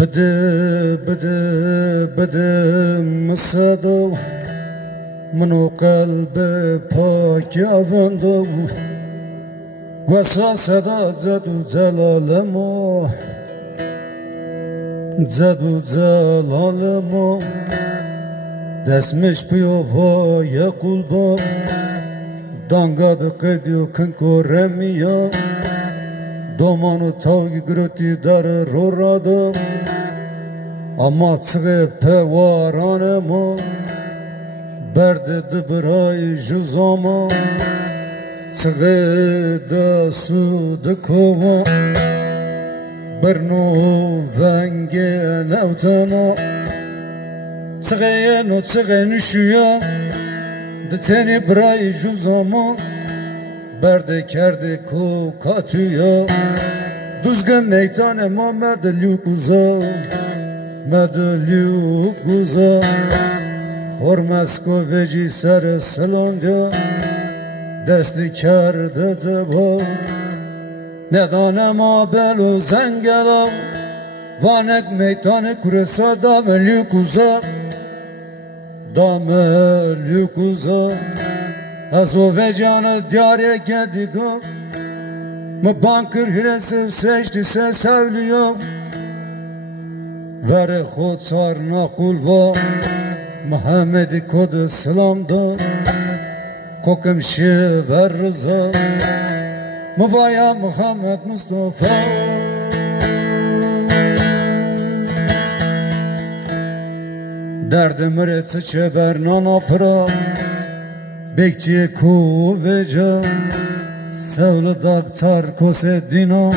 بده بده بده مصدو منو قلب پاک آوندو واسا صدا زدو جلالمو زدو جلالمو دسمش پیوای قلبا دانگاد قدیو کنکو رمیا دومانو تاوی گرتی در رو رادم اما چغه پیوارانمو برد دبرای جوزاما چغه دسو دکوما برنو ونگ نوتانا چغه نو چغه نشویا دتنی برای جوزاما برده کرده کو کاتویا دوزگم میتان ما مدلیوکوزا مدلیوکوزا فرمسکو وجی سر سلانجا دستی کرده زبا ندانم آبلو زنگلا وانک میتان کرسا داملیوکوزا داملیوکوزا از او وجانا دیاره گدیگا ما بانکر هرسو سجدی سه سولیو ور خود سارنا قلوا محمد کد سلام دا کوکم شی ور رضا موایا محمد مصطفی درد مرت چه برنانا پرا bekçi kuvveca sevli daktar koseddina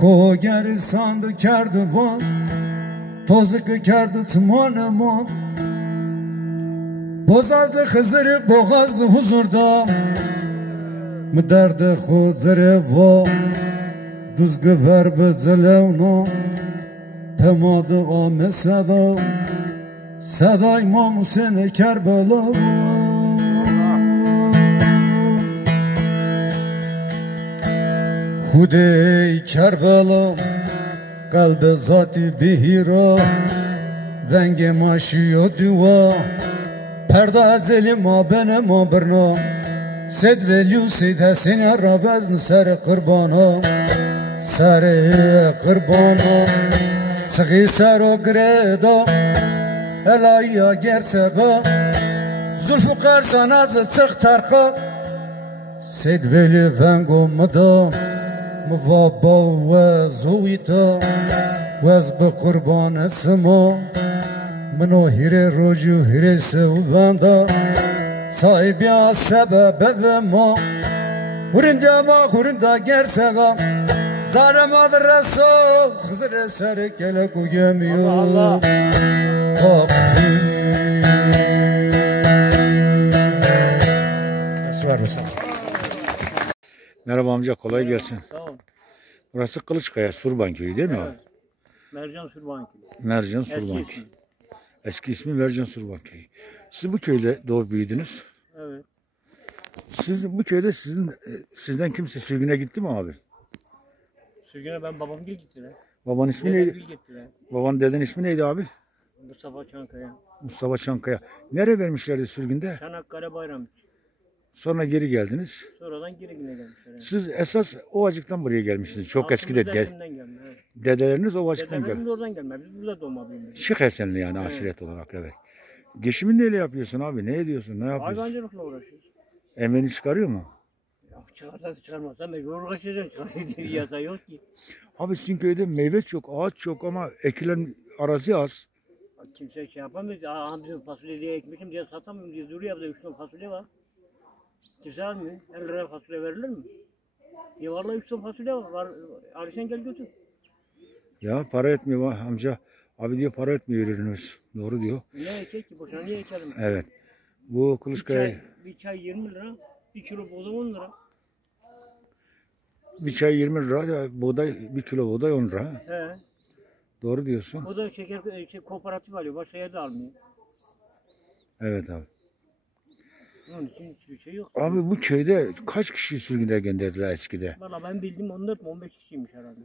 ko geri sandı kerdi van tozuk kerdi tımanıma bozardı hızırı boğazdı huzurda mı derdi huzırı va düzgü verbe zelevna temadı ame seda seda İmam Hüseyin Kerbela Hudey Kerbela kalbe zati bihira venge maşiyo dua perda ezeli ma bene ma birna sed veliu sed Hüseyin ravazn ser kurbana ser kurbana sıgı ser o greda elaya gersega zulfukar sanazı çık tarka sed veli vengo mada مفابا وزويتا وز بقربان اسما منو هيري روجو هيري سوفاندا صاحبيا سبب بما ورندا ما ورندا gerسega زارما درسو خزر سرك لكو يميو الله Merhaba amca, kolay gelsin. Sağ ol. Burası Kılıçkaya, Surban Köyü değil mi abi? Mercan Surban Köyü. Mercan Surban Köyü. Eski ismi Mercan Surban Köyü. Siz bu köyde doğup büyüdünüz. Evet. Siz bu köyde sizden kimse sürgüne gitti mi abi? Sürgüne ben babam gittiler. Baban ismi Dedem neydi? gittiler. Baban deden ismi neydi abi? Mustafa Çankaya. Mustafa Çankaya. Nereye vermişlerdi sürgünde? Çanakkale Bayram. Sonra geri geldiniz. Sonradan geri yine gelmişler. Yani. Siz esas Ovacık'tan buraya gelmişsiniz. Çok eskide Dedemden gelme. Evet. dedeleriniz Ovacık'tan Dedelerimiz geldi. oradan gelme. Biz burada doğmalıyız. Şık Esenli yani aşiret olarak evet. Geçimini neyle yapıyorsun abi? Ne ediyorsun? Ne yapıyorsun? Hayvancılıkla uğraşıyoruz. Emeğini çıkarıyor mu? Yok çıkarsa çıkarmazsa mecbur uğraşacağız. Çıkarıyor yasa yok ki. Abi sizin köyde meyve çok, ağaç çok ama ekilen arazi az. Kimse şey yapamıyor. Aa bizim fasulye diye ekmişim diye satamıyorum diye duruyor. Burada 3 ton fasulye var. Kimse almıyor. 50 liraya fasulye verilir mi? Ya vallahi 3 ton fasulye var. Arışan gel götür. Ya para etmiyor amca. Abi diyor para etmiyor ürünümüz. Doğru diyor. Ne ekecek ki? Boşuna niye ekelim? Evet. Bu Kılıçkaya Bir çay 20 lira. 1 kilo buğday 10 lira. bir çay 20 lira, buğday 1 kilo buğday 10 lira. He. Doğru diyorsun. O da şeker kooperatif alıyor. Başka yerde almıyor. Evet abi. Onun için hiçbir şey yok. Abi bu köyde kaç kişi sürgüne gönderdiler eskide? Valla ben bildim 14 mi 15 kişiymiş herhalde.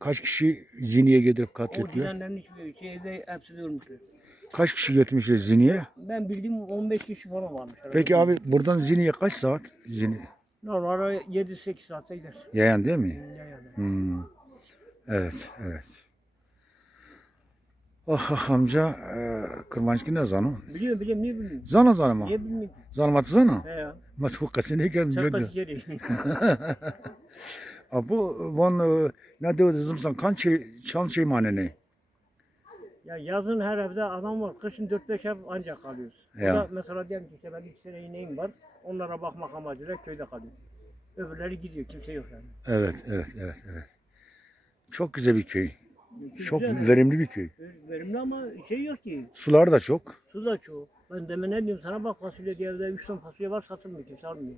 Kaç kişi ziniye getirip O katlettiler? gidenlerin hiçbir şeyde hepsi de ölmüşler. Kaç kişi götürmüşler ziniye? Ben bildiğim 15 kişi falan varmış. Peki abi buradan ziniye kaç saat? Zini. Normalde 7-8 saatte gider. Yayan değil mi? Yani. Hmm. Evet, evet. Ah amca, kırmançki ne zanı? Biliyorum niye bilmiyorum. Zana mı? Niye bilmiyorum. Zanmatı zana? He ya. Matkukası ne gelmiş? Çakta içeri. Bu ne diyor zımsan çan şey mane ne? Ya yazın her evde adam var. Kışın 4-5 ev ancak kalıyoruz. Ya. Da mesela diyelim ki işte ben 2 sene ineğim var. Onlara bakmak amacıyla köyde kalıyor. Öbürleri gidiyor. Kimse yok yani. Evet. Çok güzel bir köy. Çok Güzel. verimli bir köy. Verimli ama şey yok ki. Sular da çok. Su da çok. Ben demin ne diyorum sana, bak fasulye diye evde 3 ton fasulye var, satılmıyor, kimse almıyor.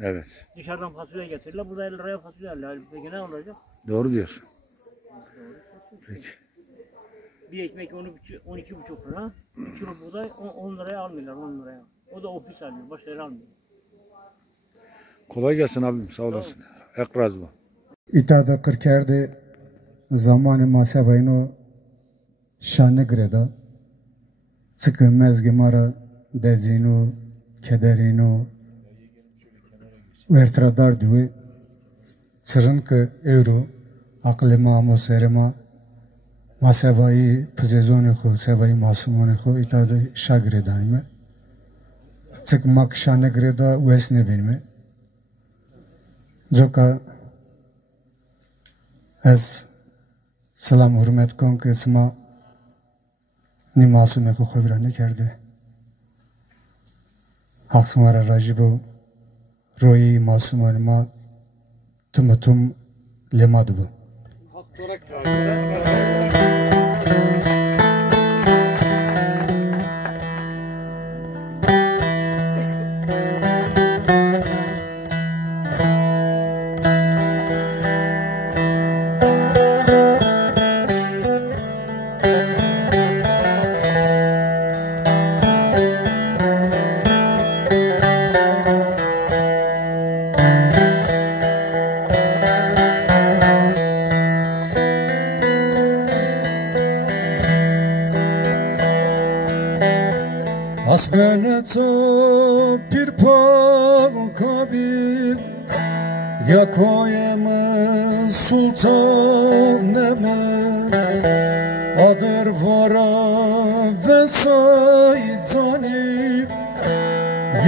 Evet. Dışarıdan fasulye getirirler, burada 50 liraya fasulye alırlar. Peki ne olacak? Doğru diyorsun. Peki. Bir ekmek 12,5 lira, 1 kilo buğday 10 liraya almıyorlar, 10 liraya. O da ofis alıyor, başları almıyor. Kolay gelsin abim. Sağ olasın. Ekraz bu. İtada kırkerdi zamanı masavayno şanne greda sıkı mezgi mara dezino kederino vertradar duve sırın ki euro aklima moserima masavayı pizezoni xo sevayı masumoni xo itada şagredanime sık mak şanne greda vesne benime zoka از سلام حرمت کن که اسما نی معصومه که خود را نکرده حق سما را راجب و روی معصومان ما تم لماد بو Asmeneto bir pakabir Yakoyeme sultaneme Adır vara ve saytani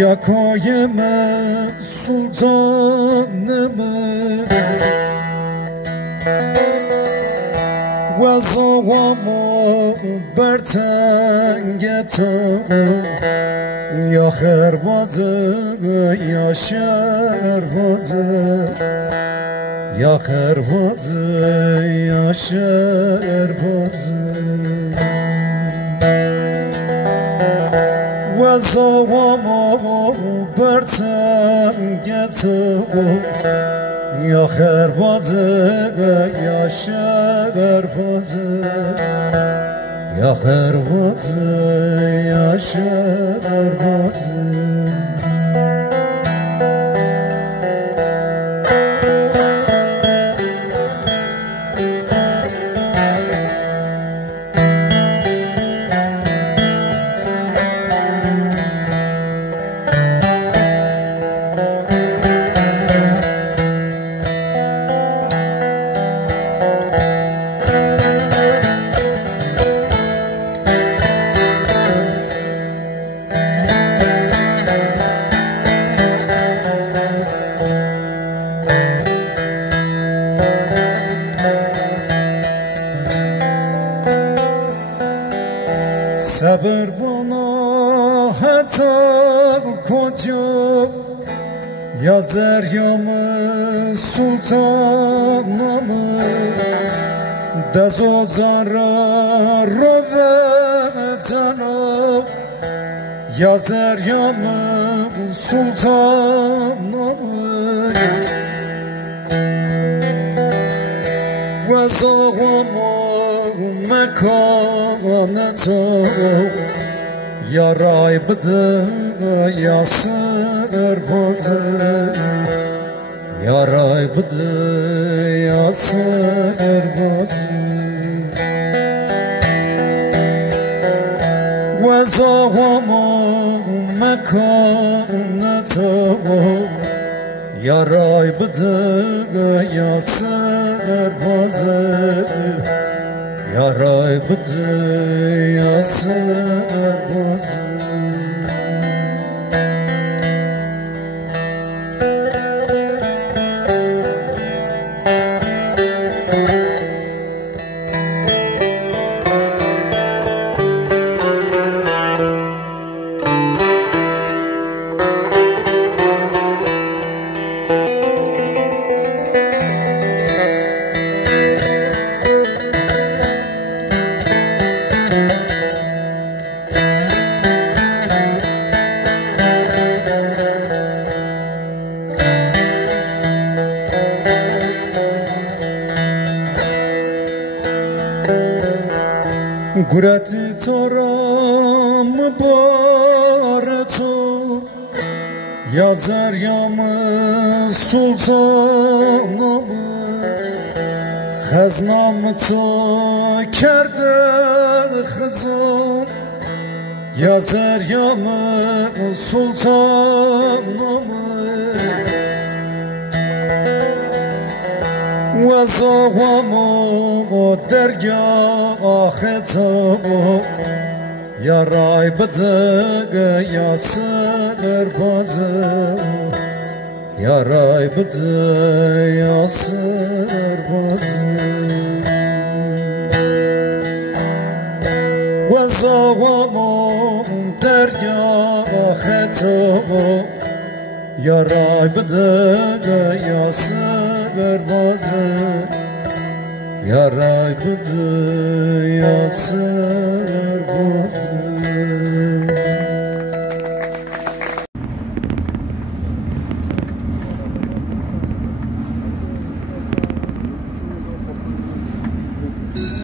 Yakoyeme sultaneme Vazavamo bertengeto Ya hervazı ya şervazı Ya hervazı ya şervazı Vazavamo bertengeto Ya hervazı ya şervazı Ya hervazı ya şervazı Sabır bana hata koca Yazar yamı sultanamı Dazo zarara vetana Yazar yamı sultanamı Vezavama mekanete Yaray bıdı ya servazı yaray bıdı yasır vazı ve zavama mekanete yaray bıdı yasır vazı yaray bıdı yasır vazı Gurati toram baratu yazar yamı sultanımı Haznamı to kerde hızım yazar yamı sultanımı وزاوامو درگاه آخدامو یارای بدگ یاسر بازم یارای بدگ یاسر بازم وزاوامو درگاه آخدامو یارای بدگ یاسر vazı yaray budu yasır